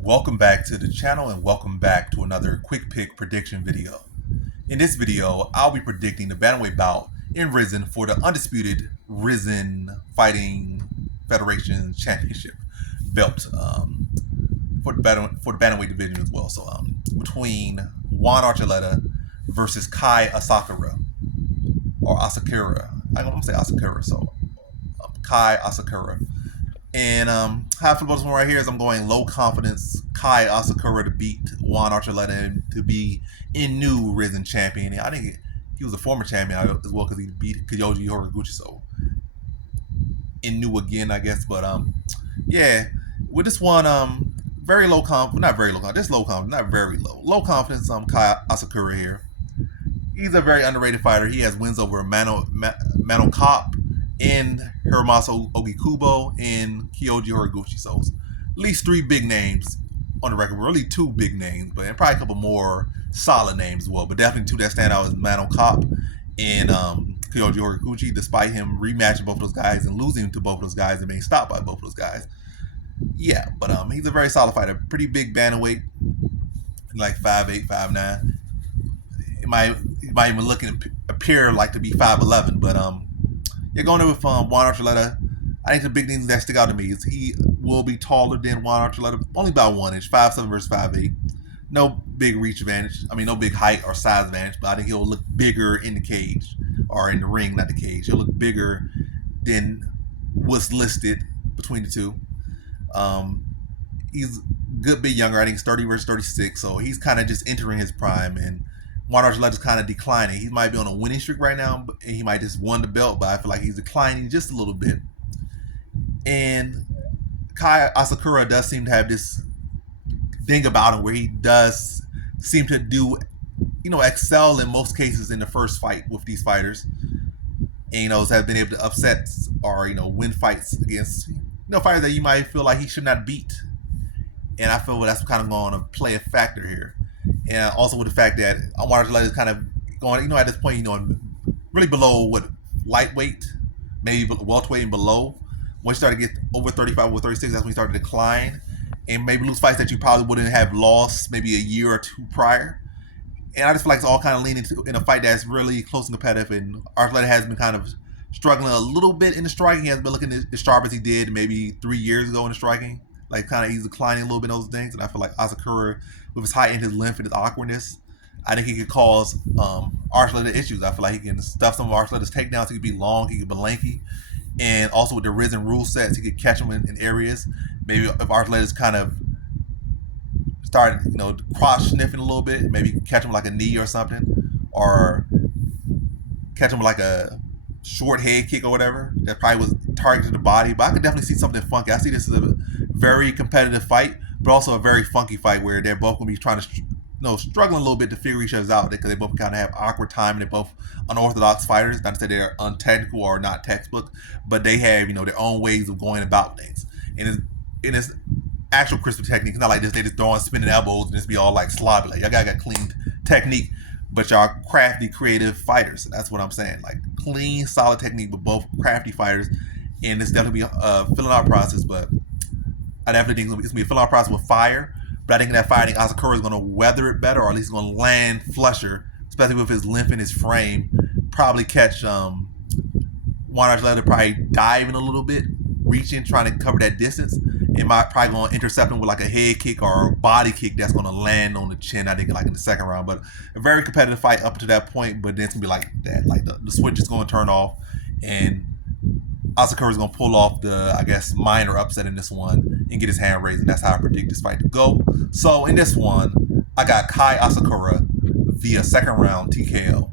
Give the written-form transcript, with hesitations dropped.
Welcome back to the channel and welcome back to another quick pick prediction video. In this video, I'll be predicting the bantamweight bout in RIZIN for the undisputed RIZIN Fighting Federation Championship belt for the bantamweight division as well. So between Juan Archuleta versus Kai Asakura, or Asakura. I'm gonna say Asakura, so Kai Asakura. And how I feel about this one right here is I'm going low confidence Kai Asakura to beat Juan Archuleta and to be in new RIZIN champion. I think he was a former champion as well because he beat Kyoji Horiguchi, so in new again, I guess. But yeah, with this one, very low confidence, not very low confidence, just low confidence, not very low confidence. Kai Asakura here. He's a very underrated fighter. He has wins over Mano Kopp and Hiromasu Ogikubo and Kyoji Horiguchi. So at least 3 big names on the record. Really 2 big names, but and probably a couple more solid names as well. But definitely 2 that stand out is Mano Kopp and Kyoji Horiguchi, despite him rematching both of those guys and losing to both of those guys and being stopped by both of those guys. Yeah, but he's a very solid fighter. Pretty big bantamweight, like 5'8", 5'9". He might even look and appear like to be 5'11", but you're going there with Juan Archuleta. I think the big things that stick out to me is he will be taller than Juan Archuleta, only about 1 inch, 5'7" versus 5'8". No big reach advantage. I mean, no big height or size advantage, but I think he'll look bigger in the cage, or in the ring, not the cage. He'll look bigger than what's listed between the two. He's a good bit younger. I think he's 30 versus 36, so he's kind of just entering his prime, and Juan Archuleta is kind of declining. He might be on a winning streak right now, and he might just won the belt, but I feel like he's declining just a little bit. And Kai Asakura does seem to have this thing about him where he does seem to do, excel in most cases in the first fight with these fighters. And, have been able to upset or, win fights against, fighters that you might feel like he should not beat. And I feel that's kind of going to play a factor here. And also with the fact that Juan Archuleta is kind of going, at this point, really below lightweight, maybe welterweight and below. Once you start to get over 35, over 36, that's when you start to decline and maybe lose fights that you probably wouldn't have lost maybe a year or 2 prior. And I just feel like it's all kind of leaning in a fight that's really close and competitive. And Archuleta has been kind of struggling a little bit in the striking. He hasn't been looking as sharp as he did maybe 3 years ago in the striking. Like he's declining a little bit in those things. And I feel like Asakura, with his height and his length and his awkwardness, I think he could cause Archuleta issues. I feel like he can stuff some of Archuleta's takedowns. He could be long, he could be lanky. And also with the RIZIN rule sets, he could catch him in areas. Maybe if Archuleta's kind of started, cross sniffing a little bit, maybe catch him like a knee or something, or catch him like a short head kick or whatever that probably was targeted to the body. But I could definitely see something funky. I see this as a very competitive fight, but also a very funky fight where they're both going to be trying to, struggling a little bit to figure each other out because they both kind of have awkward time and they're both unorthodox fighters. Not to say they're untechnical or not textbook, but they have, their own ways of going about things. And it's actual crisp technique. It's not like this, they just throwing spinning elbows and just be all like sloppy. Like, y'all got clean technique, but y'all crafty, creative fighters. And that's what I'm saying. Like, clean, solid technique, but both crafty fighters. And it's definitely be a filling out process, but I definitely think it's going to be a filling out process with fire. But I think that fighting Asakura is going to weather it better, or at least going to land flusher, especially with his length in his frame. Probably catch Juan Archuleta probably diving a little bit, reaching, trying to cover that distance, and might probably going to intercept him with like a head kick or a body kick that's going to land on the chin, I think, like in the second round. But a very competitive fight up to that point, but then it's going to be like that. Like the switch is going to turn off, and Asakura is going to pull off the, I guess, minor upset in this one and get his hand raised, and that's how I predict this fight to go. So in this one, I got Kai Asakura via second round TKO.